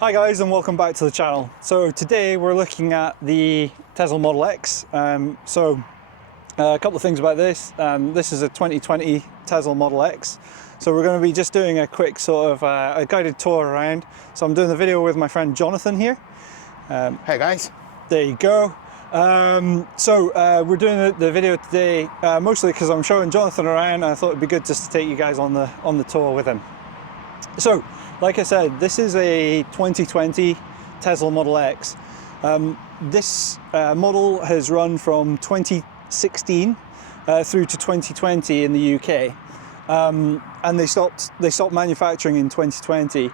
Hi guys, and welcome back to the channel. So today we're looking at the Tesla Model X. A couple of things about this. This is a 2020 Tesla Model X. So we're going to be just doing a quick sort of a guided tour around. So I'm doing the video with my friend Jonathan here. Hey guys. There you go. We're doing the video today mostly because I'm showing Jonathan around, and I thought it'd be good just to take you guys on the tour with him. So, like I said, this is a 2020 Tesla Model X. This model has run from 2016 through to 2020 in the UK, and they stopped manufacturing in 2020.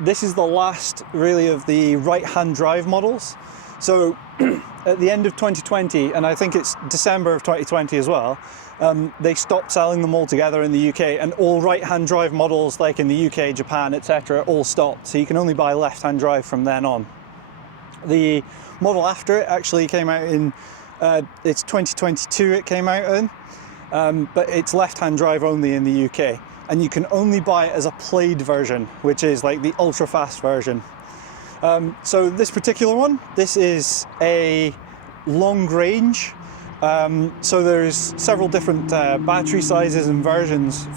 This is the last really of the right-hand drive models. So at the end of 2020, and I think it's December of 2020 as well, they stopped selling them altogether in the UK, and all right-hand drive models, like in the UK, Japan, etc., all stopped. So you can only buy left-hand drive from then on. The model after it actually came out in, it's 2022 it came out in, but it's left-hand drive only in the UK. And you can only buy it as a plaid version, which is like the ultra-fast version. So this particular one, this is a long range. So there's several different battery sizes and versions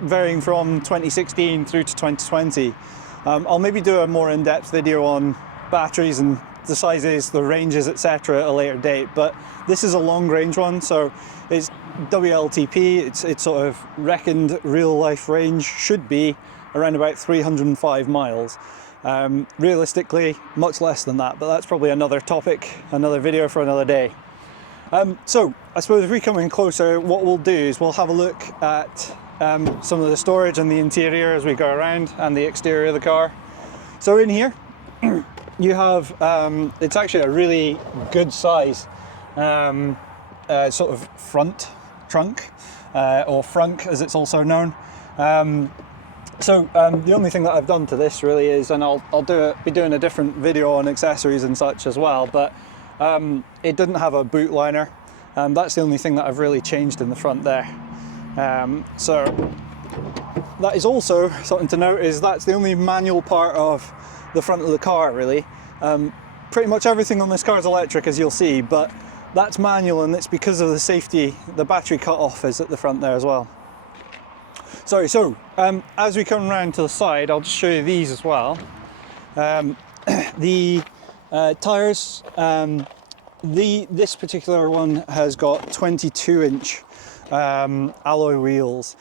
varying from 2016 through to 2020. I'll maybe do a more in-depth video on batteries and the sizes, the ranges, etc. at a later date, but this is a long range one, so it's WLTP, it's sort of reckoned real life range should be around about 305 miles. Realistically, much less than that, but that's probably another topic, another video for another day. So I suppose if we come in closer, what we'll do is we'll have a look at some of the storage and the interior as we go around, and the exterior of the car. So in here you have, it's actually a really good size sort of front trunk, or frunk as it's also known. The only thing that I've done to this really is, and I'll be doing a different video on accessories and such as well, but it didn't have a boot liner. That's the only thing that I've really changed in the front there. So that is also something to note, is that's the only manual part of the front of the car really. Pretty much everything on this car is electric, as you'll see, but that's manual, and it's because of the safety. The battery cut-off is at the front there as well. Sorry, so as we come around to the side, I'll just show you these as well. The tyres, this particular one has got 22-inch alloy wheels.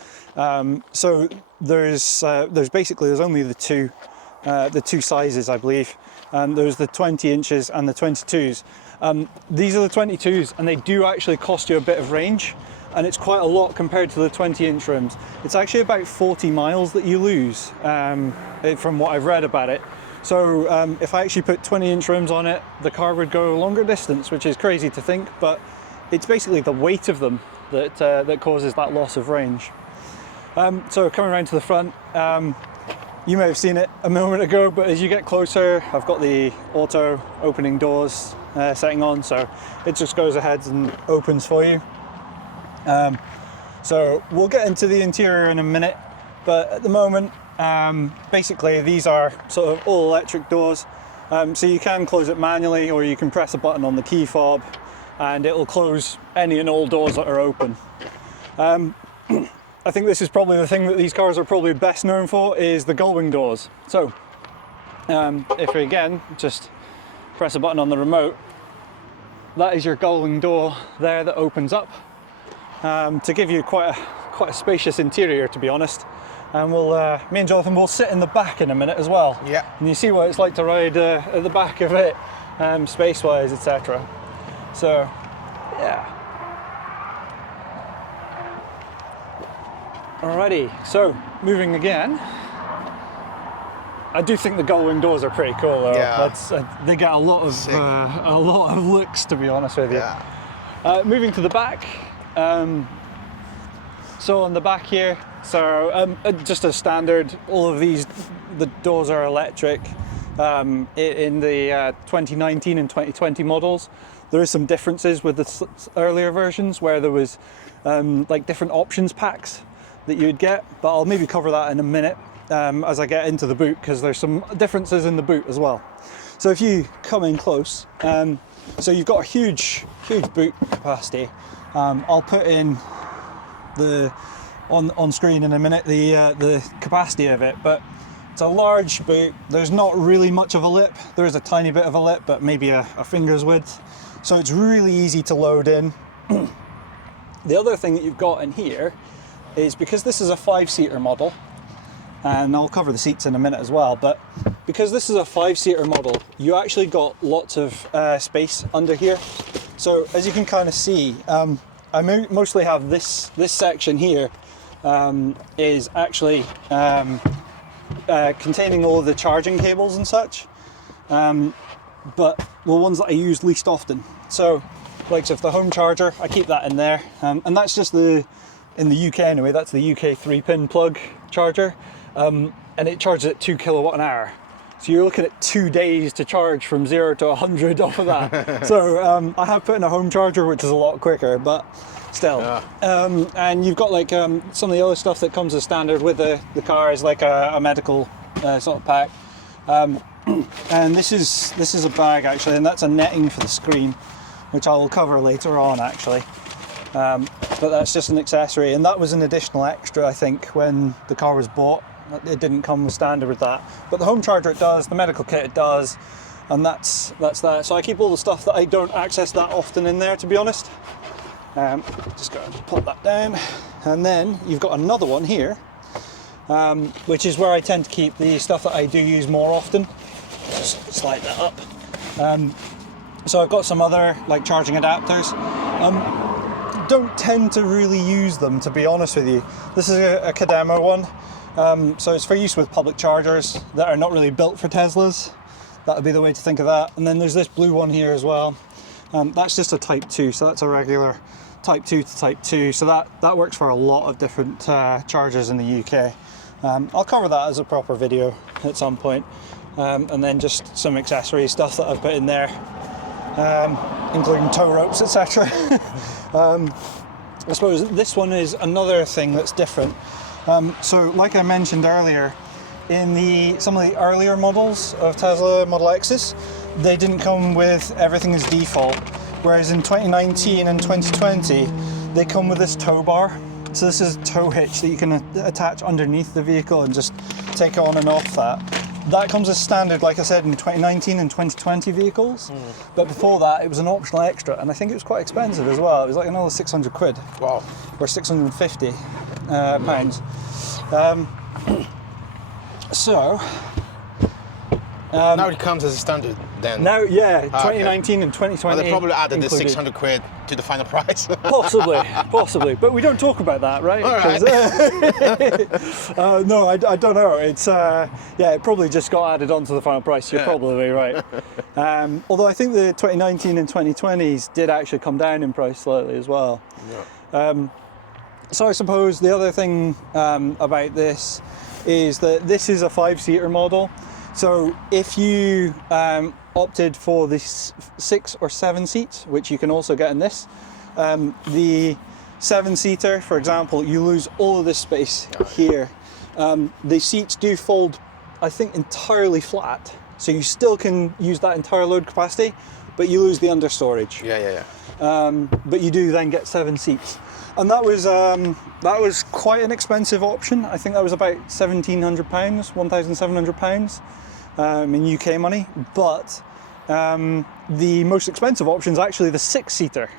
So there's only the two sizes, I believe. There's the 20 inches and the 22s. These are the 22s, and they do actually cost you a bit of range, and it's quite a lot compared to the 20-inch rims. It's actually about 40 miles that you lose, from what I've read about it. So if I actually put 20-inch rims on it, the car would go a longer distance, which is crazy to think, but it's basically the weight of them that causes that loss of range. So coming around to the front, you may have seen it a moment ago, but as you get closer, I've got the auto opening doors setting on, so it just goes ahead and opens for you. So we'll get into the interior in a minute, but at the moment, basically these are sort of all electric doors. So you can close it manually, or you can press a button on the key fob and it will close any and all doors that are open. I think this is probably the thing that these cars are probably best known for, is the gullwing doors. So if we again just press a button on the remote, that is your gullwing door there that opens up, to give you quite a spacious interior, to be honest. And me and Jonathan will sit in the back in a minute as well. Yeah. And you see what it's like to ride at the back of it, space-wise, etc. So, yeah. Alrighty, so moving again. I do think the gullwing doors are pretty cool though. Yeah. They get a lot of looks, to be honest with you. Yeah. Moving to the back. So on the back here, just as standard, all of these, the doors are electric. In the 2019 and 2020 models, there is some differences with the earlier versions where there was like different options packs that you'd get, but I'll maybe cover that in a minute. as I get into the boot, because there's some differences in the boot as well. So if you come in close, so you've got a huge boot capacity. I'll put in on screen in a minute the capacity of it, but it's a large boot. There's not really much of a lip. There is a tiny bit of a lip, but maybe a finger's width. So it's really easy to load in. The other thing that you've got in here is, because this is a 5-seater model, and I'll cover the seats in a minute as well, but because this is a 5-seater model, you actually got lots of space under here. So as you can kind of see, I mostly have this section here is actually containing all of the charging cables and such, but the ones that I use least often. So, like, so if the home charger, I keep that in there, and that's just in the UK anyway, that's the UK 3-pin plug charger, and it charges at 2 kilowatt an hour. So you're looking at 2 days to charge from 0 to 100 off of that. So I have put in a home charger, which is a lot quicker, but still. Yeah. And you've got like some of the other stuff that comes as standard with the car is like a medical sort of pack. And this is a bag actually, and that's a netting for the screen, which I will cover later on actually. But that's just an accessory, and that was an additional extra, I think, when the car was bought. It didn't come standard with that, but the home charger it does, the medical kit it does, and that's that. So I keep all the stuff that I don't access that often in there, to be honest. Just go and pop that down, and then you've got another one here, which is where I tend to keep the stuff that I do use more often. Just slide that up. So I've got some other like charging adapters. Don't tend to really use them, to be honest with you. This is a Kademo one. So it's for use with public chargers that are not really built for Teslas. That would be the way to think of that. And then there's this blue one here as well. That's just a Type 2, so that's a regular Type 2 to Type 2. So that works for a lot of different chargers in the UK. I'll cover that as a proper video at some point. And then just some accessory stuff that I've put in there, including tow ropes, etc. I suppose this one is another thing that's different. So like I mentioned earlier, in some of the earlier models of Tesla Model X's, they didn't come with everything as default, whereas in 2019 and 2020 they come with this tow bar. So this is a tow hitch that you can attach underneath the vehicle and just take on and off that. That comes as standard, like I said, in 2019 and 2020 vehicles, but before that it was an optional extra, and I think it was quite expensive as well. It was like another 600 quid. Wow. Or 650 pounds. So now it comes as a standard then. Now, yeah, 2019 and 2020. Well, they probably added the 600 quid to the final price. possibly, but we don't talk about that, right? All right. No, I don't know. It's it probably just got added onto the final price. You're probably right. Although I think the 2019 and 2020s did actually come down in price slightly as well. Yeah. So I suppose the other thing about this is that this is a 5-seater model. So if you opted for the 6 or 7 seats, which you can also get in this, the 7-seater, for example, you lose all of this space here. The seats do fold, I think, entirely flat, so you still can use that entire load capacity, but you lose the understorage. But you do then get 7 seats. And that was quite an expensive option. I think that was about £1,700, £1,700 in UK money. But the most expensive option is actually the 6-seater.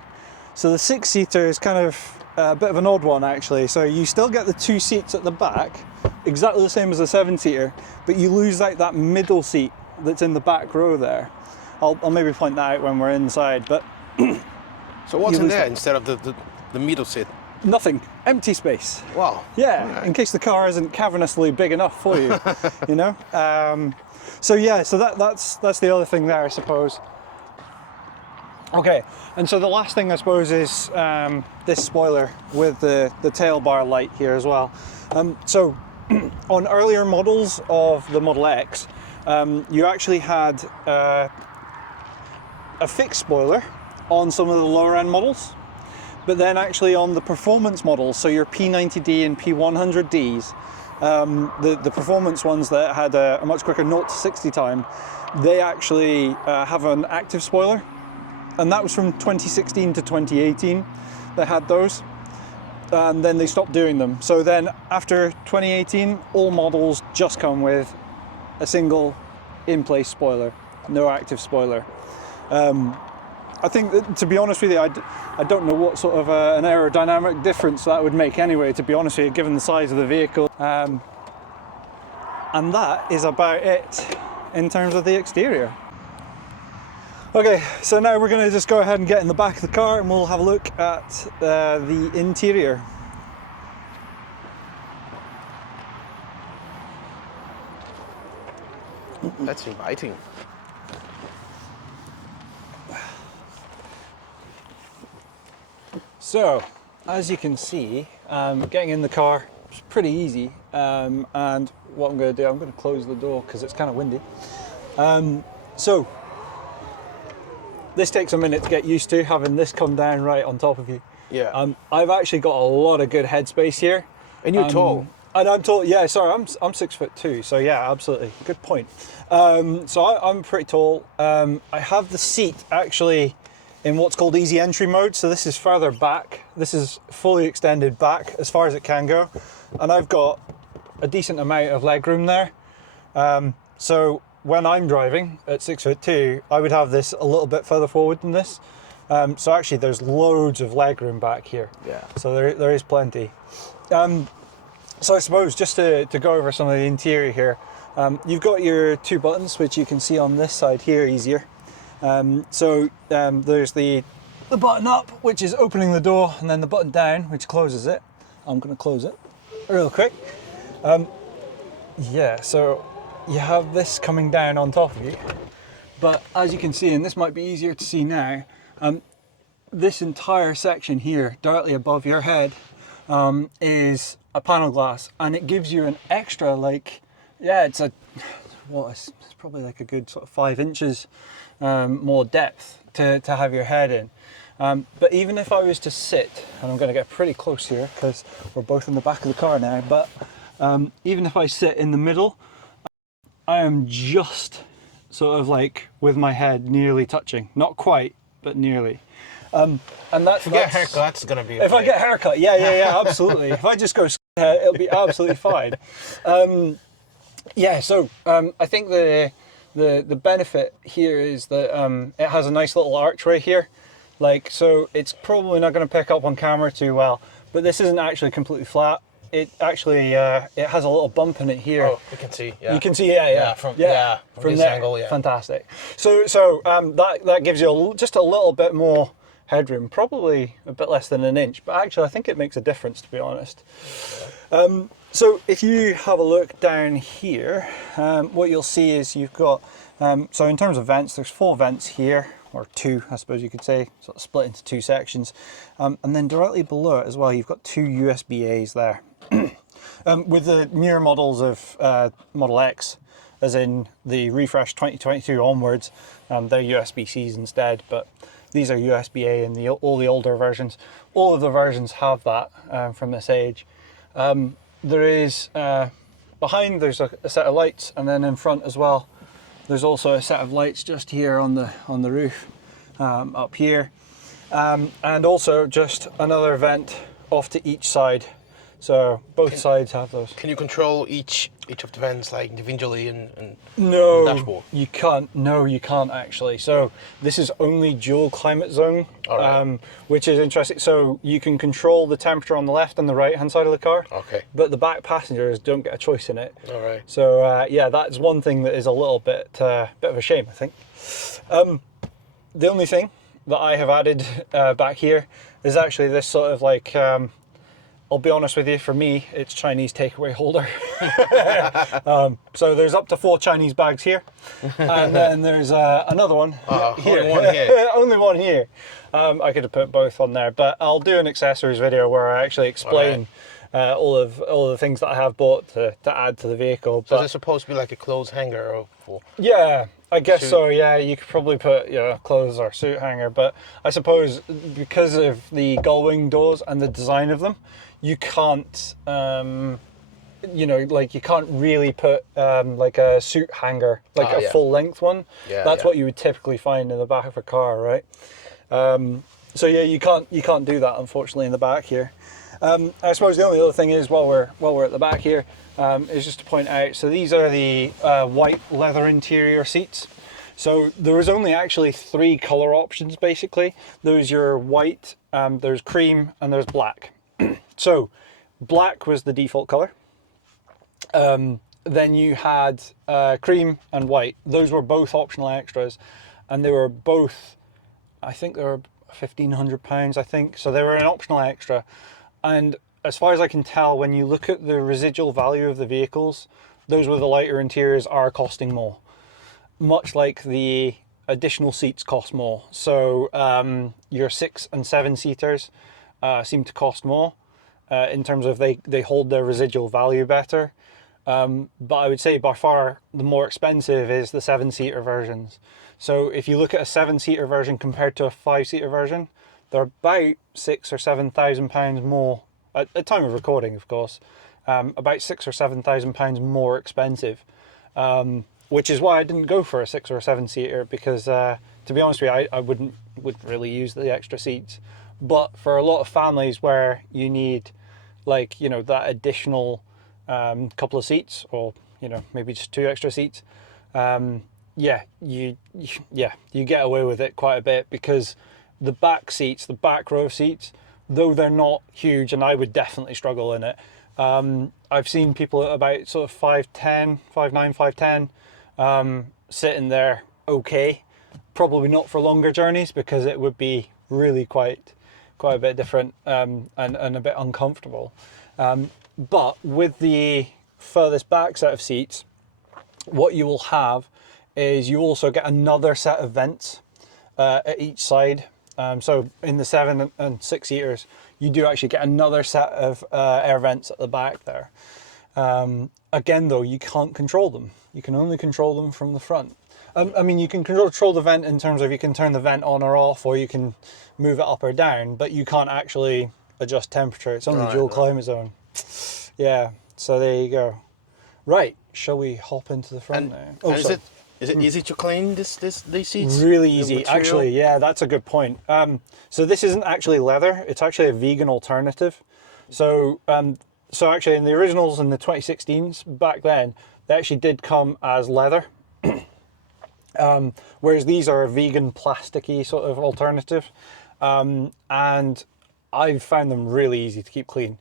So the 6-seater is kind of a bit of an odd one actually. So you still get the 2 seats at the back, exactly the same as the 7-seater, but you lose out that middle seat that's in the back row there. I'll maybe point that out when we're inside. But so what's in there instead of the middle seat? Nothing. Empty space. Wow. Yeah, right. In case the car isn't cavernously big enough for you, you know. So that's the other thing there, I suppose. Okay, and so the last thing I suppose is this spoiler with the tail bar light here as well. So on earlier models of the Model X, you actually had a fixed spoiler on some of the lower end models. But then actually on the performance models, so your P90D and P100Ds, The performance ones that had a much quicker 0 to 60 time, they actually have an active spoiler, and that was from 2016 to 2018. They had those, and then they stopped doing them. So then after 2018, all models just come with a single in-place spoiler, no active spoiler. I think that, to be honest with you, I don't know what sort of an aerodynamic difference that would make anyway, to be honest with you, given the size of the vehicle. And that is about it in terms of the exterior. Okay, so now we're going to just go ahead and get in the back of the car and we'll have a look at the interior. That's inviting. So, as you can see, getting in the car is pretty easy, and what I'm going to do, I'm going to close the door because it's kind of windy. So, this takes a minute to get used to, having this come down right on top of you. Yeah. I've actually got a lot of good headspace here. And you're tall. And I'm tall, yeah, sorry, I'm 6'2", so yeah, absolutely, good point. So I'm pretty tall. I have the seat actually in what's called easy entry mode, so this is further back. This is fully extended back as far as it can go. And I've got a decent amount of leg room there. So when I'm driving at 6'2", I would have this a little bit further forward than this. So actually there's loads of leg room back here. Yeah. So there is plenty. So I suppose just to go over some of the interior here, you've got your two buttons, which you can see on this side here easier. There's the button up, which is opening the door, and then the button down, which closes it. I'm going to close it real quick. Yeah, so you have this coming down on top of you. But as you can see, and this might be easier to see now, this entire section here, directly above your head, is a panel glass, and it gives you an extra, like, yeah, it's probably like a good sort of 5 inches more depth to have your head in. But even if I was to sit, and I'm going to get pretty close here because we're both in the back of the car now, but even if I sit in the middle, I am just sort of like with my head nearly touching, not quite, but nearly. And If you get a haircut, it's going to be okay. If I get a haircut, yeah, absolutely. If I just go skinhead, it'll be absolutely fine. Yeah, so I think the benefit here is that it has a nice little archway here. Like, so it's probably not going to pick up on camera too well, but this isn't actually completely flat. It actually it has a little bump in it here. Oh, you can see. Yeah. You can see, yeah. From from this there. angle, yeah. Fantastic. So that gives you just a little bit more headroom, probably a bit less than 1 inch, but actually I think it makes a difference, to be honest. So if you have a look down here, what you'll see is you've got, so in terms of vents, there's 4 vents here, or 2, I suppose you could say, sort of split into 2 sections. And then directly below it as well, you've got 2 USB-As there. With the newer models of Model X, as in the refresh 2022 onwards, they're USB-Cs instead, but these are USB-A in all the older versions. All of the versions have that from this age. There is, behind there's a set of lights, and then in front as well, there's also a set of lights just here on the roof, up here. And also just another vent off to each side. So both sides have those. Can you control each of the vents like individually and no, the dashboard? You can't. No, you can't actually. So this is only dual climate zone, which is interesting. So you can control the temperature on the left and the right hand side of the car. Okay. But the back passengers don't get a choice in it. All right. So yeah, that's one thing that is a little bit of a shame, I think. The only thing that I have added back here is actually this sort of like. I'll be honest with you, for me, it's Chinese takeaway holder. So there's up to 4 Chinese bags here. And then there's another one here. Only one here. Only one here. I could have put both on there, but I'll do an accessories video where I actually explain all of the things that I have bought to add to the vehicle. So they're supposed to be like a clothes hanger for... Yeah, I guess suit. so, yeah. You could probably put clothes or suit hanger, but I suppose because of the gull wing doors and the design of them, you can't you know, like you can't really put like a suit hanger, like a full length one. Yeah, That's what you would typically find in the back of a car, right? So yeah, you can't do that, unfortunately, in the back here. I suppose the only other thing is, while we're at the back here, is just to point out. So these are the white leather interior seats. So there is only actually 3 color options basically. There's your white, there's cream, and there's black. So black was the default color. Then you had cream and white. Those were both optional extras, and they were both, I think they were £1,500, I think. So they were an optional extra. And as far as I can tell, when you look at the residual value of the vehicles, those with the lighter interiors are costing more. Much like the additional seats cost more. So your 6 and 7 seaters seem to cost more in terms of they hold their residual value better. But I would say by far the more expensive is the 7-seater versions. So if you look at a 7-seater version compared to a 5-seater version, they're about £6,000 or £7,000 more at the time of recording, of course. About £6,000 or £7,000 more expensive. Which is why I didn't go for a 6 or a 7-seater, because to be honest with you, I wouldn't really use the extra seats. But for a lot of families where you need, like, you know, that additional couple of seats, or, you know, maybe just 2 extra seats, you get away with it quite a bit, because the back seats, the back row seats, though they're not huge, and I would definitely struggle in it, I've seen people at about sort of 5'10", 5'9", 5'10", sitting there okay. Probably not for longer journeys, because it would be really quite a bit different and a bit uncomfortable. But with the furthest back set of seats, what you will have is you also get another set of vents at each side. So in the 7 and 6 seaters, you do actually get another set of air vents at the back there. Again, though, you can't control them. You can only control them from the front. I mean, you can control the vent in terms of you can turn the vent on or off, or you can move it up or down, but you can't actually adjust temperature. It's only dual climate zone. Yeah, so there you go. Right, shall we hop into the front now? Oh, is it easy to clean these seats? Really easy, actually. Yeah, that's a good point. So this isn't actually leather. It's actually a vegan alternative. So actually in the originals in the 2016s, back then, they actually did come as leather. Whereas these are a vegan plasticky sort of alternative. And I've found them really easy to keep clean.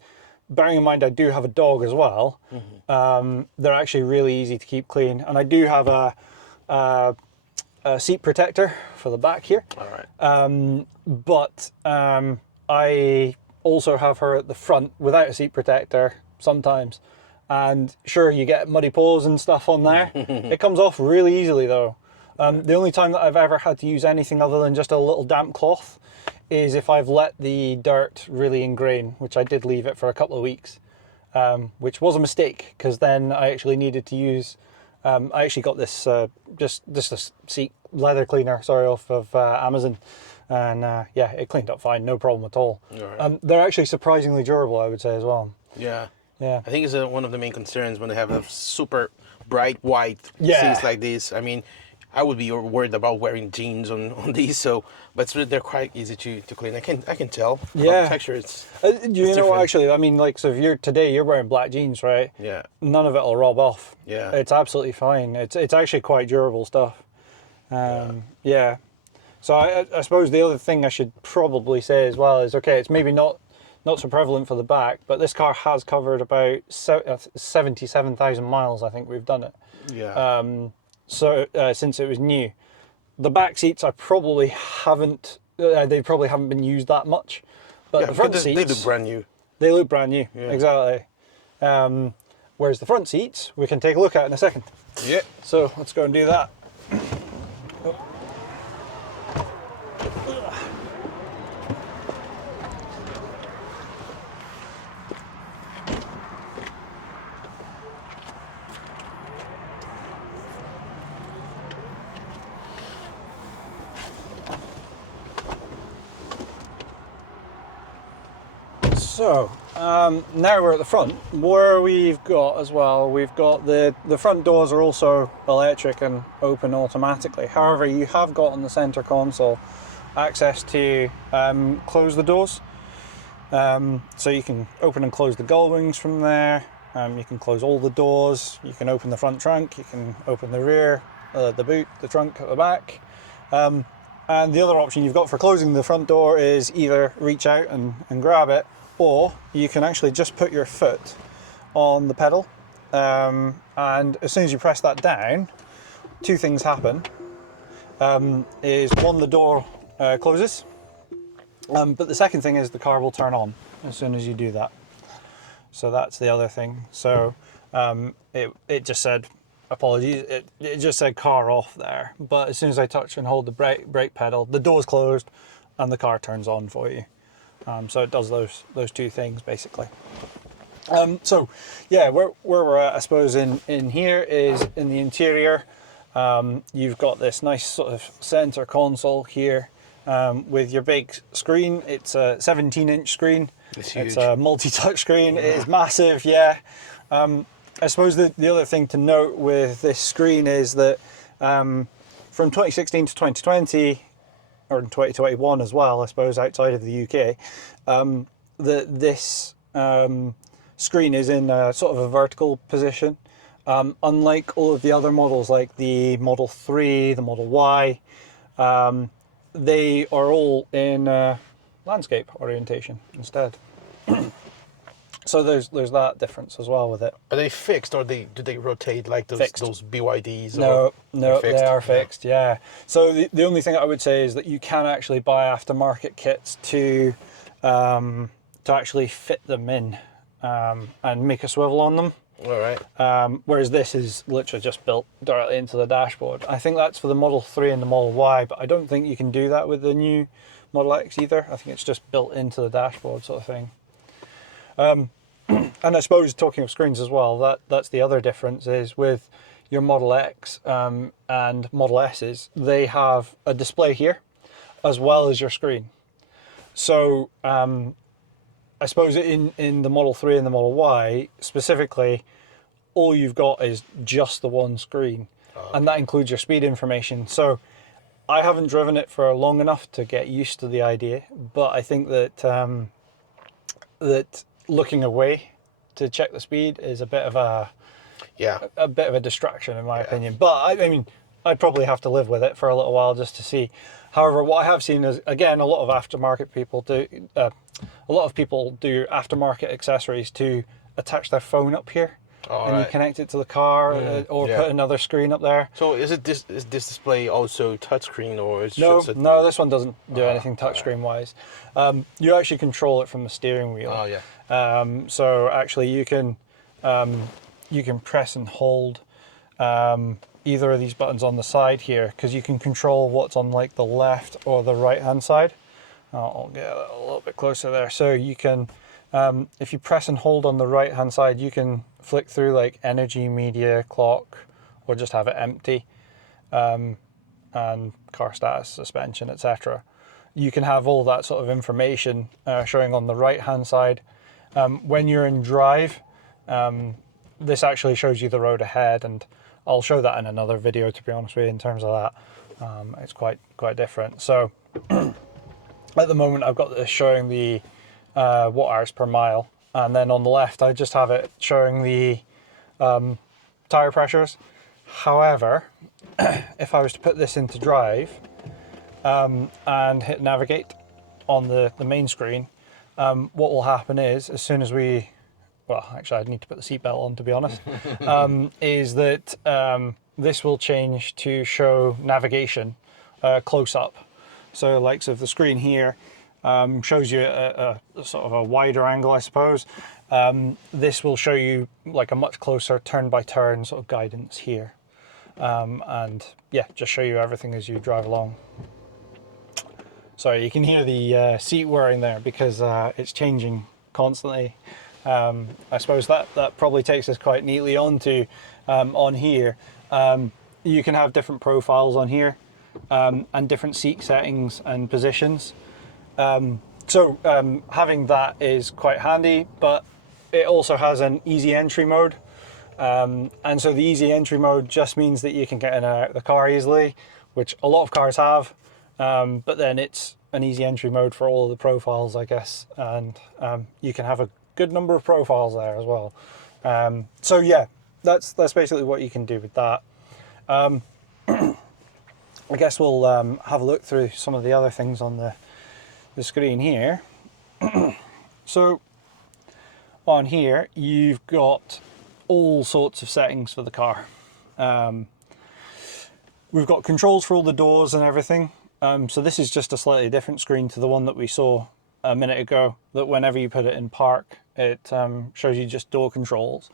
Bearing in mind I do have a dog as well, they're actually really easy to keep clean. And I do have a seat protector for the back here. All right. But I also have her at the front without a seat protector sometimes. And sure, you get muddy paws and stuff on there. It comes off really easily though. The only time that I've ever had to use anything other than just a little damp cloth is if I've let the dirt really ingrain, which I did leave it for a couple of weeks, which was a mistake, because then I actually needed to use, I actually got this, just a seat leather cleaner, off of Amazon, and yeah, it cleaned up fine, no problem at all. Right. They're actually surprisingly durable, I would say, as well. Yeah. Yeah. I think it's one of the main concerns when they have a super bright white seats like this. I mean, I would be worried about wearing jeans on these, but they're quite easy to clean. I can tell. Yeah. The texture, it's you know what, actually, I mean, like, so if you're wearing black jeans, right? Yeah. None of it will rub off. Yeah. It's absolutely fine. It's actually quite durable stuff. Yeah. So I suppose the other thing I should probably say as well is, okay, it's maybe not so prevalent for the back, but this car has covered about 77,000 miles, I think we've done it. Yeah. So since it was new, the back seats I probably haven't. They probably haven't been used that much, but the front seats, they look brand new. They look brand new, yeah. Exactly. Whereas the front seats we can take a look at in a second. Yeah. So let's go and do that. So, now we're at the front, where we've got as well, we've got the front doors are also electric and open automatically. However, you have got on the center console access to close the doors. So you can open and close the gull wings from there. You can close all the doors. You can open the front trunk. You can open the rear, the boot, the trunk at the back. And the other option you've got for closing the front door is either reach out and grab it, or you can actually just put your foot on the pedal. And as soon as you press that down, two things happen. Is one, the door closes. But the second thing is the car will turn on as soon as you do that. So that's the other thing. So it just said, apologies, it just said car off there. But as soon as I touch and hold the brake pedal, the door's closed and the car turns on for you. So it does those two things basically. So yeah, where we're at, I suppose, in here is in the interior. You've got this nice sort of center console here. With your big screen. It's a 17-inch screen. It's a multi-touch screen. It is massive, yeah. I suppose the other thing to note with this screen is that from 2016 to 2020, or in 2021 as well, I suppose, outside of the UK, this screen is in a sort of a vertical position. Unlike all of the other models, like the Model 3, the Model Y, they are all in landscape orientation instead. So there's that difference as well with it. Are they fixed, or do they rotate like those BYDs? No, they are fixed. Yeah. So the only thing I would say is that you can actually buy aftermarket kits to actually fit them in and make a swivel on them. All right. Whereas this is literally just built directly into the dashboard. I think that's for the Model 3 and the Model Y, but I don't think you can do that with the new Model X either. I think it's just built into the dashboard sort of thing. And I suppose, talking of screens as well, that's the other difference is with your Model X and Model S's, they have a display here as well as your screen. So I suppose in the Model 3 and the Model Y, specifically, all you've got is just the one screen. And that includes your speed information. So I haven't driven it for long enough to get used to the idea, but I think that that looking away to check the speed is a bit of a distraction in my opinion. But I mean, I'd probably have to live with it for a little while just to see. However, what I have seen is, again, a lot of people do aftermarket accessories to attach their phone up here, and you connect it to the car or put another screen up there. So is this display also touchscreen, or is no, this one doesn't do anything touchscreen wise. You actually control it from the steering wheel. Oh yeah. So actually you can press and hold either of these buttons on the side here, because you can control what's on like the left or the right hand side. I'll get a little bit closer there. So you can, if you press and hold on the right hand side, you can flick through like energy, media, clock, or just have it empty, and car status, suspension, etc. You can have all that sort of information showing on the right hand side. When you're in drive, this actually shows you the road ahead, and I'll show that in another video, to be honest with you, in terms of that. It's quite different. So at the moment I've got this showing the watt hours per mile, and then on the left I just have it showing the tire pressures. However, if I was to put this into drive and hit navigate on the main screen, what will happen is, as soon as we, well, actually I'd need to put the seatbelt on, to be honest, is that this will change to show navigation close up. So likes of the screen here shows you a sort of a wider angle, I suppose. This will show you like a much closer turn by turn sort of guidance here. And yeah, just show you everything as you drive along. Sorry, you can hear the seat whirring there because it's changing constantly. I suppose that probably takes us quite neatly onto on here. You can have different profiles on here and different seat settings and positions. So having that is quite handy, but it also has an easy entry mode. And so the easy entry mode just means that you can get in and out of the car easily, which a lot of cars have, but then it's an easy entry mode for all of the profiles, I guess, and you can have a good number of profiles there as well. So yeah, that's basically what you can do with that. I guess we'll have a look through some of the other things on the screen here. So on here you've got all sorts of settings for the car. We've got controls for all the doors and everything. So this is just a slightly different screen to the one that we saw a minute ago, that whenever you put it in park, it shows you just door controls.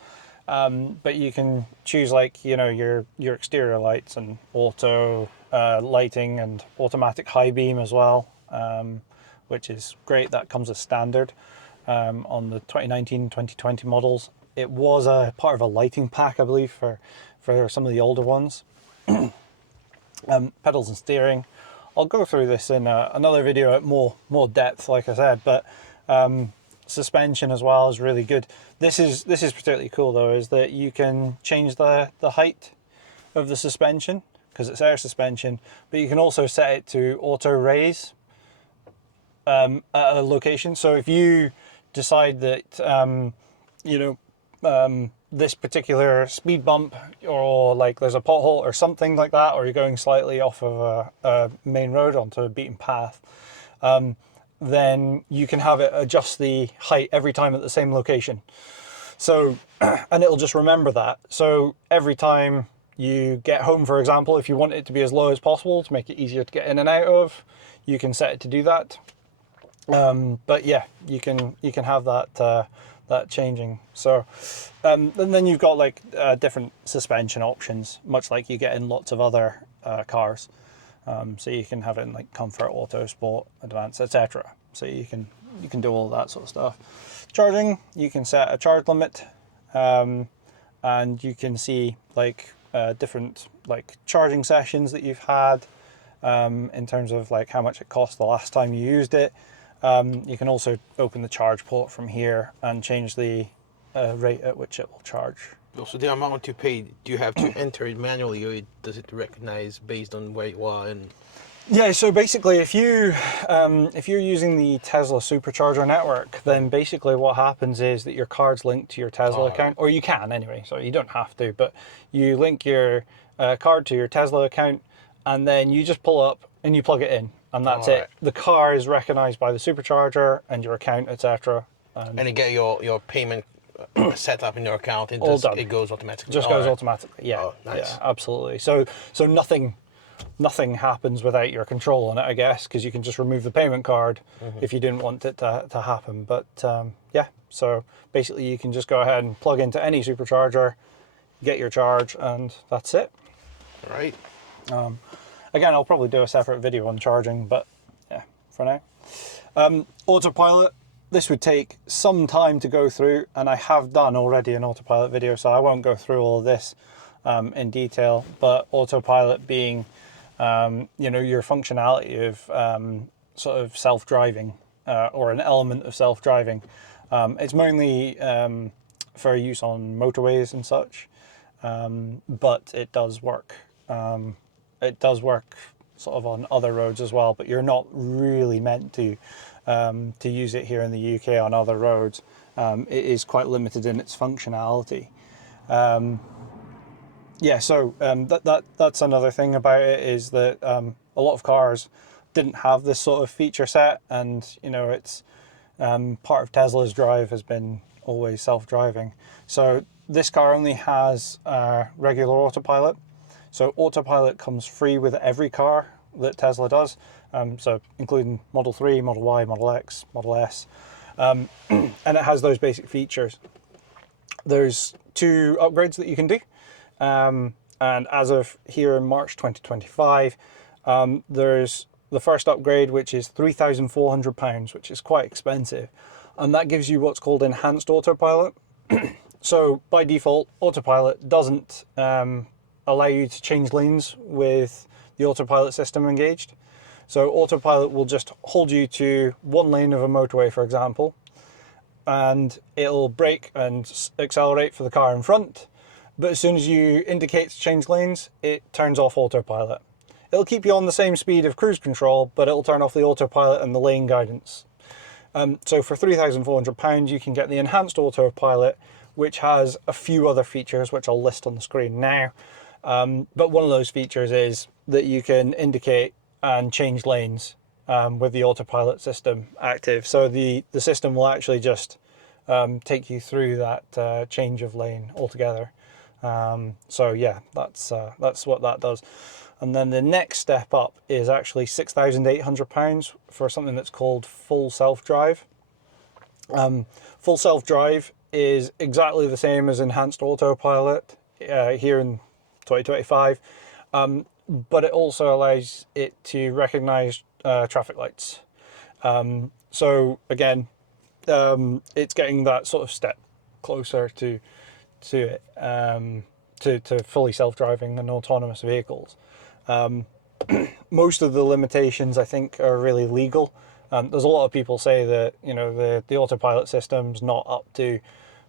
But you can choose, like, you know, your exterior lights and auto lighting and automatic high beam as well, which is great. That comes as standard on the 2019-2020 models. It was a part of a lighting pack, I believe, for some of the older ones. Pedals and steering. I'll go through this in another video at more depth, like I said, but suspension as well is really good. This is particularly cool though, is that you can change the height of the suspension, because it's air suspension, but you can also set it to auto raise at a location. So if you decide that you know, this particular speed bump, or like there's a pothole or something like that, or you're going slightly off of a main road onto a beaten path, then you can have it adjust the height every time at the same location. So, and it'll just remember that. So every time you get home, for example, if you want it to be as low as possible to make it easier to get in and out of, you can set it to do that. But yeah, you can have that changing. So and then you've got like different suspension options, much like you get in lots of other cars. So you can have it in like comfort, auto, sport, advanced, etc. So you can do all that sort of stuff. Charging, you can set a charge limit, and you can see like different like charging sessions that you've had, in terms of like how much it cost the last time you used it. You can also open the charge port from here and change the rate at which it will charge. Also, the amount you pay, do you have to enter it manually, or does it recognize based on where you are? And yeah, so basically, if you're using the Tesla supercharger network, then basically what happens is that your card's linked to your Tesla account, or you can anyway. So you don't have to, but you link your card to your Tesla account, and then you just pull up and you plug it in. And that's it. The car is recognized by the supercharger and your account, etc. And you get your payment set up in your account. It goes automatically. Just goes automatically. Yeah. Oh, nice. Yeah, absolutely. So nothing happens without your control on it, I guess, because you can just remove the payment card if you didn't want it to happen. But yeah, so basically you can just go ahead and plug into any supercharger, get your charge, and that's it. All right. Again, I'll probably do a separate video on charging, but yeah, for now. Autopilot, this would take some time to go through, and I have done already an autopilot video, so I won't go through all of this in detail, but autopilot being, you know, your functionality of sort of self-driving, or an element of self-driving. It's mainly for use on motorways and such, but it does work. It does work sort of on other roads as well, but you're not really meant to use it here in the UK on other roads. It is quite limited in its functionality. Yeah, so that's another thing about it, is that a lot of cars didn't have this sort of feature set, and you know, it's part of Tesla's drive has been always self-driving. So this car only has regular autopilot. So autopilot comes free with every car that Tesla does, so including Model 3, Model Y, Model X, Model S, and it has those basic features. There's 2 upgrades that you can do, and as of here in March 2025, there's the first upgrade, which is £3,400, which is quite expensive, and that gives you what's called enhanced autopilot. So by default, autopilot doesn't allow you to change lanes with the autopilot system engaged. So autopilot will just hold you to one lane of a motorway, for example, and it'll brake and accelerate for the car in front. But as soon as you indicate to change lanes, it turns off autopilot. It'll keep you on the same speed of cruise control, but it'll turn off the autopilot and the lane guidance. So for £3,400, you can get the enhanced autopilot, which has a few other features, which I'll list on the screen now. But one of those features is that you can indicate and change lanes with the autopilot system active. So the system will actually just take you through that change of lane altogether. So yeah, that's what that does. And then the next step up is actually £6,800 for something that's called full self-drive. Full self-drive is exactly the same as enhanced autopilot here in 2025, but it also allows it to recognize traffic lights. So again, it's getting that sort of step closer to it, to fully self-driving and autonomous vehicles. Most of the limitations, I think, are really legal. There's a lot of people say that, you know, the autopilot system's not up to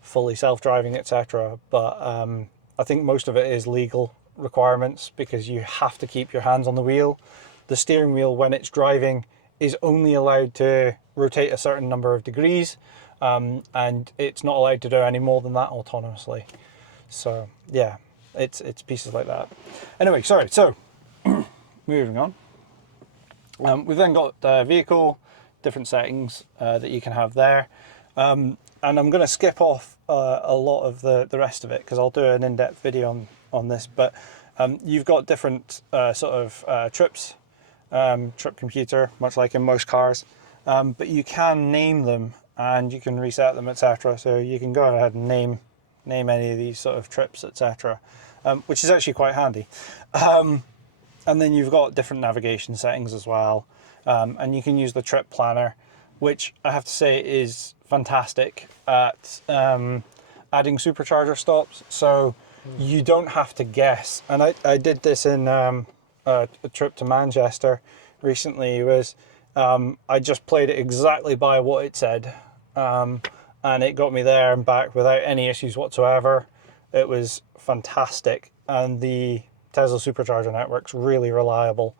fully self-driving, etc. But I think most of it is legal requirements, because you have to keep your hands on the wheel. The steering wheel, when it's driving, is only allowed to rotate a certain number of degrees, and it's not allowed to do any more than that autonomously. So yeah, it's pieces like that. Anyway, sorry. So moving on. We've then got vehicle, different settings that you can have there. And I'm going to skip off a lot of the rest of it, because I'll do an in-depth video on this. But you've got different sort of trips, trip computer, much like in most cars. But you can name them and you can reset them, etc. So you can go ahead and name any of these sort of trips, etc. Which is actually quite handy. And then you've got different navigation settings as well. And you can use the trip planner, which I have to say is fantastic at adding supercharger stops. So you don't have to guess. And I did this in a trip to Manchester recently. I just played it exactly by what it said. And it got me there and back without any issues whatsoever. It was fantastic. And the Tesla supercharger network's really reliable.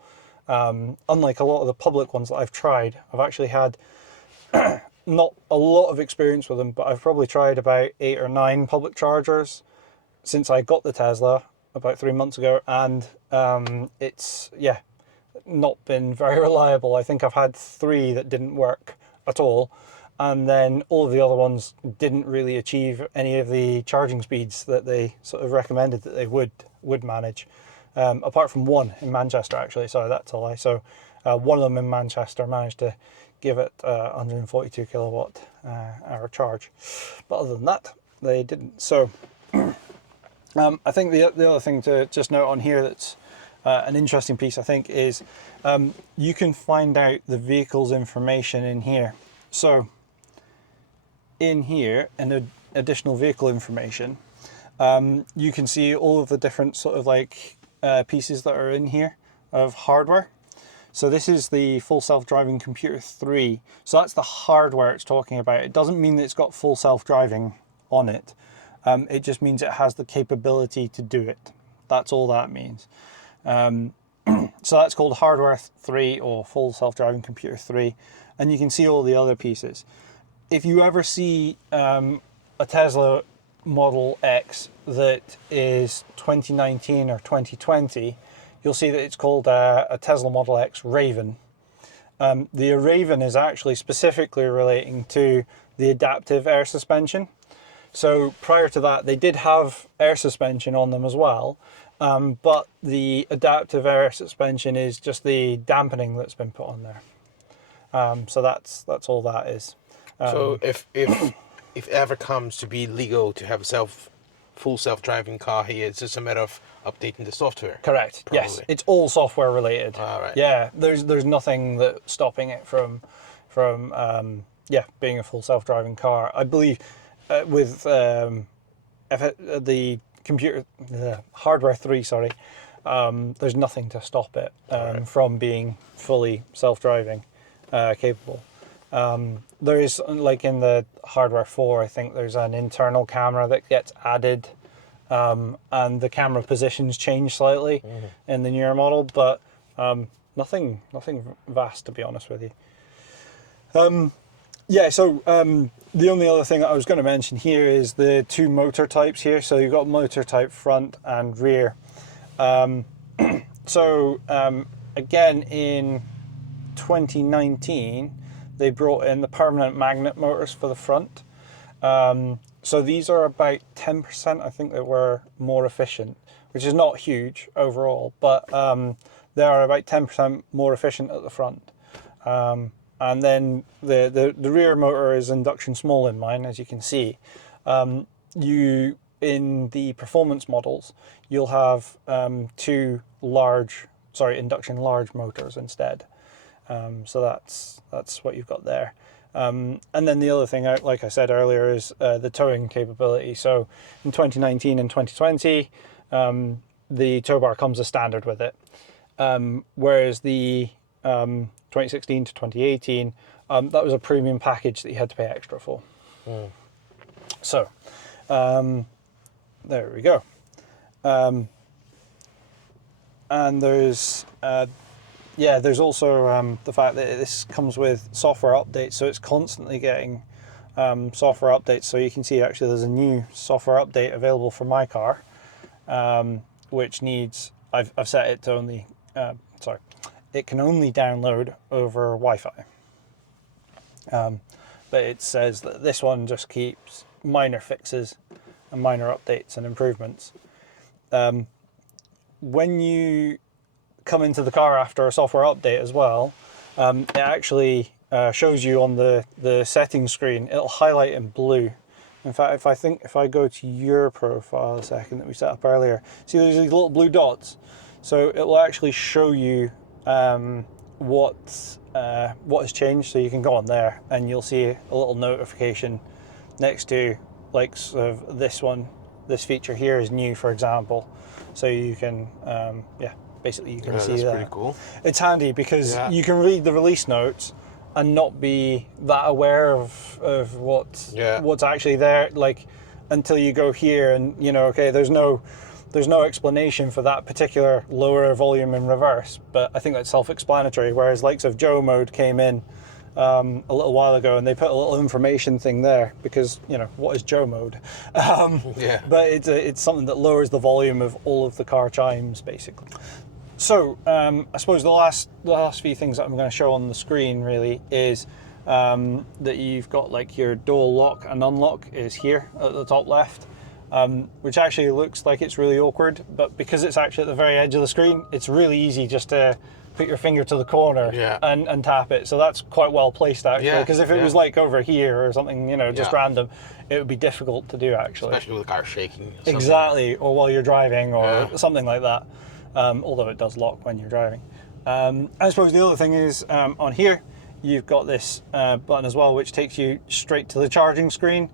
Unlike a lot of the public ones that I've tried, I've actually had not a lot of experience with them, but I've probably tried about 8 or 9 public chargers since I got the Tesla about 3 months ago, and it's not been very reliable. I think I've had 3 that didn't work at all, and then all of the other ones didn't really achieve any of the charging speeds that they sort of recommended that they would manage. Apart from one in Manchester, actually. Sorry, that's a lie. So one of them in Manchester managed to give it 142 kilowatt hour charge, but other than that, they didn't. So I think the other thing to just note on here that's an interesting piece, I think, is you can find out the vehicle's information in here. So in here, in additional vehicle information, you can see all of the different sort of like pieces that are in here of hardware. So this is the full self-driving computer 3. So that's the hardware it's talking about. It doesn't mean that it's got full self-driving on it. It just means it has the capability to do it. That's all that means. So that's called hardware 3 or full self-driving computer 3. And you can see all the other pieces. If you ever see a Tesla Model X that is 2019 or 2020, you'll see that it's called a Tesla Model X Raven. The Raven is actually specifically relating to the adaptive air suspension. So prior to that, they did have air suspension on them as well, but the adaptive air suspension is just the dampening that's been put on there. So that's all that is. So if it ever comes to be legal to have a full self-driving car here, it's just a matter of updating the software. Correct. Probably. Yes, it's all software related. All right. Yeah, there's nothing that's stopping it from being a full self-driving car. I believe with the hardware 3, sorry, there's nothing to stop it Right. from being fully self-driving capable. There is, like in the hardware 4, I think there's an internal camera that gets added, and the camera positions change slightly in the newer model, but nothing vast, to be honest with you. Yeah, so the only other thing that I was going to mention here is the 2 motor types here. So you've got motor type front and rear. Again, in 2019, they brought in the permanent magnet motors for the front. So these are about 10%, I think, that were more efficient, which is not huge overall, but they are about 10% more efficient at the front. And then the rear motor is induction small in mine, as you can see. In the performance models, you'll have 2 induction large motors instead. So that's what you've got there. And then the other thing, like I said earlier, is the towing capability. So in 2019 and 2020, the tow bar comes as standard with it. Whereas the 2016 to 2018, that was a premium package that you had to pay extra for. So there we go. And there's also the fact that this comes with software updates, so it's constantly getting software updates. So you can see actually there's a new software update available for my car, which needs, I've set it to only, it can only download over Wi-Fi. But it says that this one just keeps minor fixes and minor updates and improvements. When you come into the car after a software update as well, it actually shows you on the settings screen, it'll highlight in blue. In fact, if I go to your profile a second that we set up earlier, see there's these little blue dots. So it will actually show you what has changed. So you can go on there and you'll see a little notification next to, like, sort of this feature here is new, for example. So you can, basically you can see that's that. pretty cool. It's handy because you can read the release notes and not be that aware of what's actually there, like, until you go here and, okay, there's no explanation for that particular lower volume in reverse, but I think that's self-explanatory, whereas likes of Joe mode came in a little while ago and they put a little information thing there because, what is Joe mode? But it's something that lowers the volume of all of the car chimes, basically. So I suppose the last few things that I'm going to show on the screen really is that you've got, like, your door lock and unlock is here at the top left, which actually looks like it's really awkward, but because it's actually at the very edge of the screen, it's really easy just to put your finger to the corner and tap it. So that's quite well placed, actually, because if it was like over here or something, just random, it would be difficult to do, actually. Especially with the car shaking. Exactly, or while you're driving or something like that. Although it does lock when you're driving. I suppose the other thing is on here, you've got this button as well, which takes you straight to the charging screen.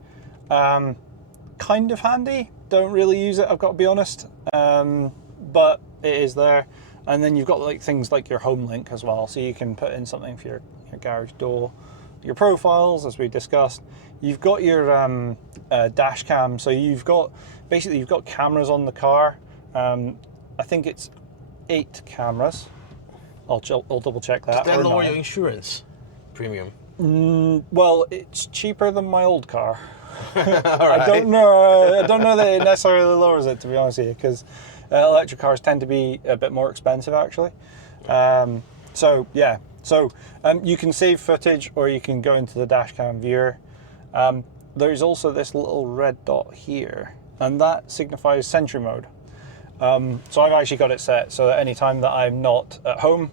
Kind of handy. Don't really use it, I've got to be honest. But it is there. And then you've got, like, things like your home link as well. So you can put in something for your garage door, your profiles, as we discussed. You've got your dash cam. So you've got cameras on the car. I think it's 8 cameras. I'll double check that. Does that lower your insurance premium? Well, it's cheaper than my old car. I don't know that it necessarily lowers it, to be honest with you, because electric cars tend to be a bit more expensive, actually. So you can save footage, or you can go into the dash cam viewer. There's also this little red dot here, and that signifies Sentry mode. So I've actually got it set so that any time that I'm not at home,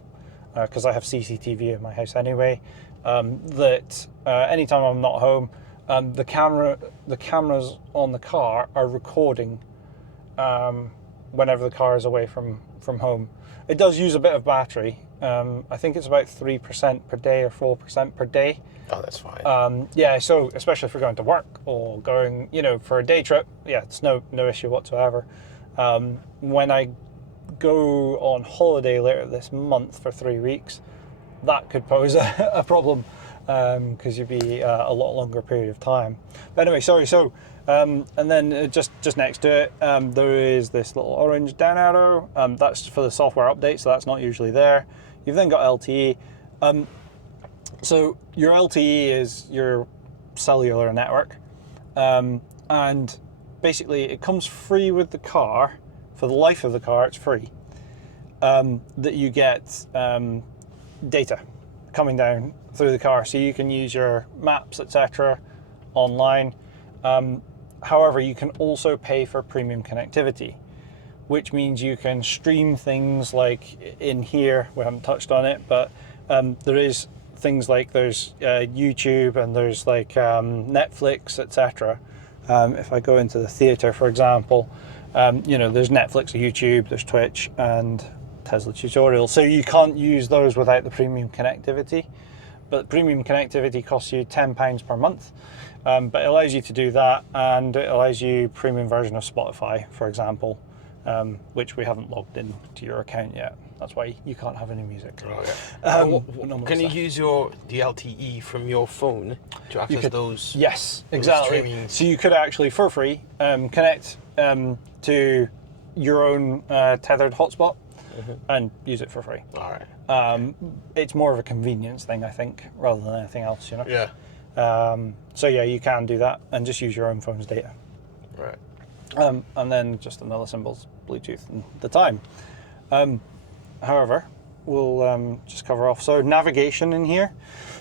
because I have CCTV in my house anyway, that anytime I'm not home, the cameras on the car are recording whenever the car is away from home. It does use a bit of battery. I think it's about 3% per day or 4% per day. Oh, that's fine. So especially if you're going to work or going, for a day trip, it's no issue whatsoever. When I go on holiday later this month for 3 weeks, that could pose a problem, because you'd be a lot longer period of time. But anyway, sorry. So and then just next to it, there is this little orange down arrow. That's for the software update, so that's not usually there. You've then got LTE. So your LTE is your cellular network, and basically it comes free with the car. For the life of the car, it's free. That you get data coming down through the car, so you can use your maps, etc. online. However, you can also pay for premium connectivity, which means you can stream things like in here. We haven't touched on it, but there is things like there's YouTube and there's like Netflix, etc. If I go into the theater, for example, there's Netflix, YouTube, there's Twitch, and Tesla tutorials. So you can't use those without the premium connectivity. But premium connectivity costs you £10 per month. But it allows you to do that, and it allows you premium version of Spotify, for example, which we haven't logged into your account yet. That's why you can't have any music. Oh, yeah. Can you use the LTE from your phone to access those? Yes, exactly. So you could actually, for free, connect to your own tethered hotspot and use it for free. All right. It's more of a convenience thing, I think, rather than anything else, Yeah. So yeah, you can do that and just use your own phone's data. Right. And then just another symbols, Bluetooth, and the time. However, we'll just cover off. So navigation in here.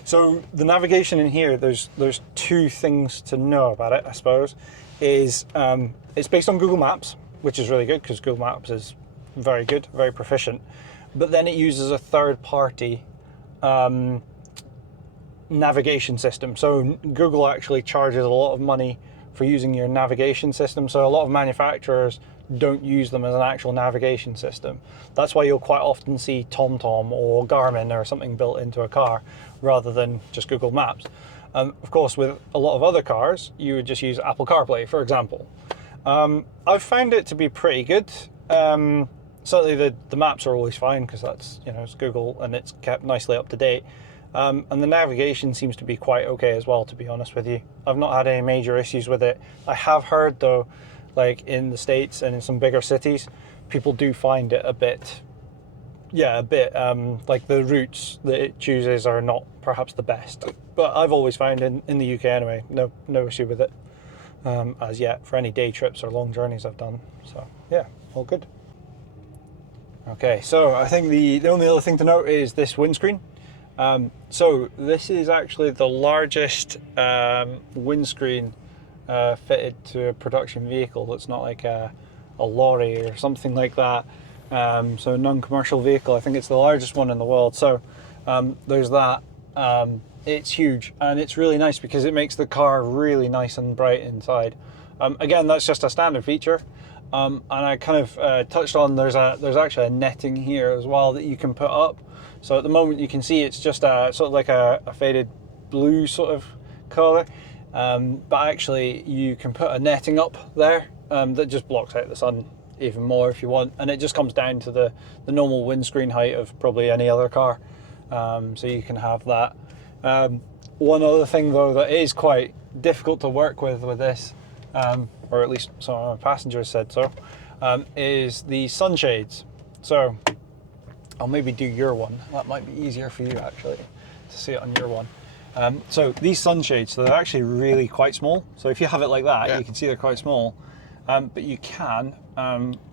So the navigation in here, there's two things to know about it, I suppose. Is it's based on Google Maps, which is really good because Google Maps is very good, very proficient. But then it uses a third-party navigation system. So Google actually charges a lot of money for using your navigation system. So a lot of manufacturers don't use them as an actual navigation system. That's why you'll quite often see TomTom or Garmin or something built into a car rather than just Google Maps. Of course, with a lot of other cars, you would just use Apple CarPlay, for example. I've found it to be pretty good. Certainly the maps are always fine because that's, it's Google and it's kept nicely up to date. And the navigation seems to be quite okay as well, to be honest with you. I've not had any major issues with it. I have heard though, like in the States and in some bigger cities, people do find it a bit like the routes that it chooses are not perhaps the best. But I've always found in the UK anyway, no issue with it as yet for any day trips or long journeys I've done. So yeah, all good. Okay, so I think the only other thing to note is this windscreen. So this is actually the largest windscreen fitted to a production vehicle that's not like a lorry or something like that. So a non-commercial vehicle. I think it's the largest one in the world. So there's that. It's huge and it's really nice because it makes the car really nice and bright inside. Again, that's just a standard feature. And I kind of touched on there's actually a netting here as well that you can put up. So at the moment you can see it's just sort of like a faded blue sort of colour. But actually you can put a netting up there that just blocks out the sun even more if you want. And it just comes down to the normal windscreen height of probably any other car. So you can have that. One other thing though that is quite difficult to work with this, or at least some of my passengers said so, is the sunshades. So I'll maybe do your one. That might be easier for you actually to see it on your one. So these sunshades, so they're actually really quite small. So if you have it like that, you can see they're quite small. But you can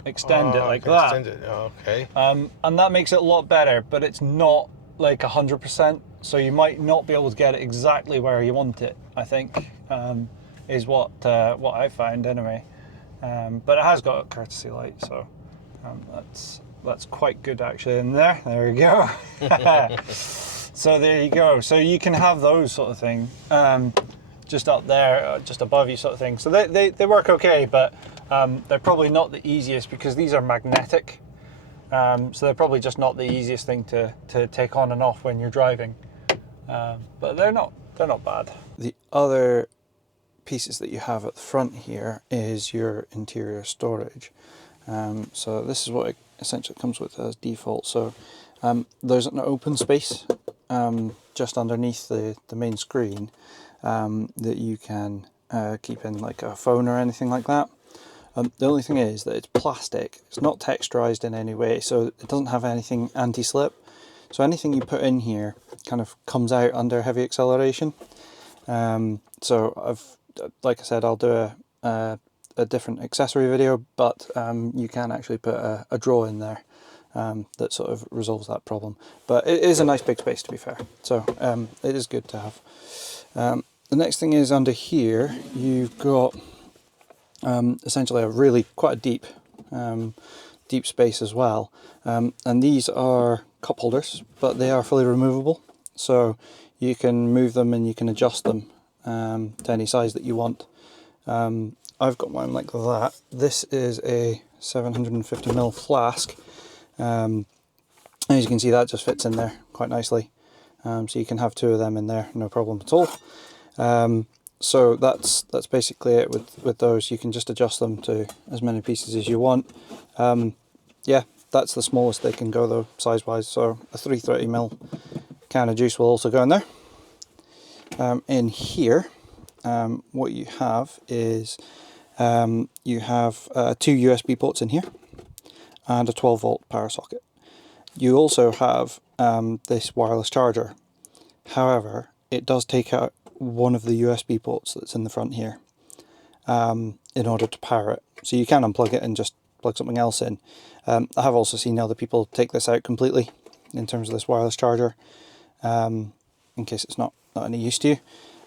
extend it like that. Extend it. Oh, okay. And that makes it a lot better, but it's not like 100%. So you might not be able to get it exactly where you want it, I think, is what I found anyway. But it has got a courtesy light, so that's quite good actually in there. There we go. So there you go. So you can have those sort of thing just up there, just above you sort of thing. So they work okay, but they're probably not the easiest because these are magnetic. So they're probably just not the easiest thing to take on and off when you're driving. But they're not bad. The other pieces that you have at the front here is your interior storage. So this is what it essentially comes with as default. So there's an open space just underneath the main screen that you can keep in like a phone or anything like that. The only thing is that it's plastic, it's not texturized in any way, so it doesn't have anything anti-slip. So anything you put in here kind of comes out under heavy acceleration. So like I said, I'll do a different accessory video, but you can actually put a drawer in there that sort of resolves that problem. But it is a nice big space, to be fair, so it is good to have. The next thing is under here, you've got essentially a really quite a deep space as well, and these are cup holders, but they are fully removable, so you can move them and you can adjust them to any size that you want. I've got mine like that. This is a 750ml flask. As you can see, that just fits in there quite nicely, so you can have two of them in there, no problem at all. So that's basically it with those. You can just adjust them to as many pieces as you want. Yeah, that's the smallest they can go though, size wise. So a 330ml can of juice will also go in there. In here, what you have is you have two USB ports in here and a 12-volt power socket. You also have this wireless charger. However, it does take out one of the USB ports that's in the front here in order to power it. So you can unplug it and just plug something else in. I have also seen other people take this out completely in terms of this wireless charger, in case it's not any use to you.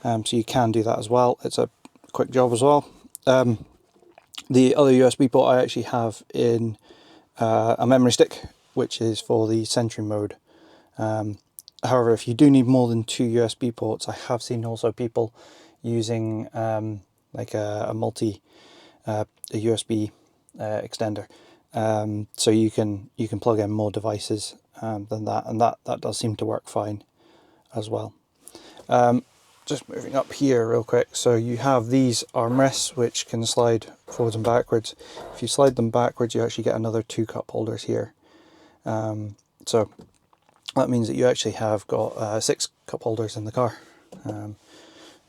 So you can do that as well. It's a quick job as well. The other USB port I actually have in a memory stick, which is for the Sentry mode. However, if you do need more than two USB ports, I have seen also people using like a USB extender, so you can plug in more devices than that, and that does seem to work fine as well. Just moving up here real quick, so you have these armrests which can slide forwards and backwards. If you slide them backwards, you actually get another two cup holders here. So that means that you actually have got 6 cup holders in the car. So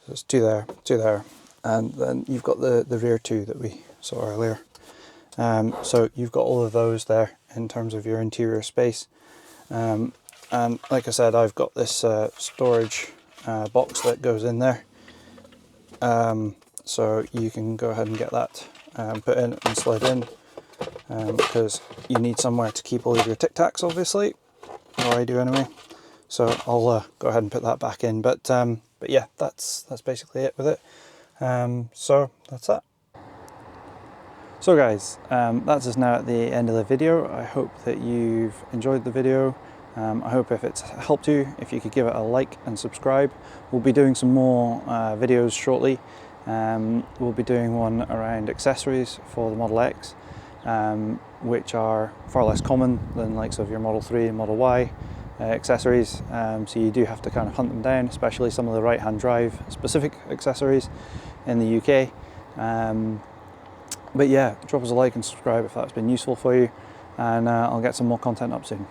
it's two there, and then you've got the rear two that we saw earlier. So you've got all of those there in terms of your interior space. And like I said, I've got this storage box that goes in there. So you can go ahead and get that put in and slide in, because you need somewhere to keep all of your Tic Tacs, obviously, or I do anyway. So I'll go ahead and put that back in. But yeah, that's basically it with it. So that's that. So guys, that's us now at the end of the video. I hope that you've enjoyed the video. I hope if it's helped you, if you could give it a like and subscribe. We'll be doing some more videos shortly. We'll be doing one around accessories for the Model X, which are far less common than likes of your Model 3 and Model Y accessories. So you do have to kind of hunt them down, especially some of the right-hand drive specific accessories in the UK. But yeah, drop us a like and subscribe if that's been useful for you, and I'll get some more content up soon.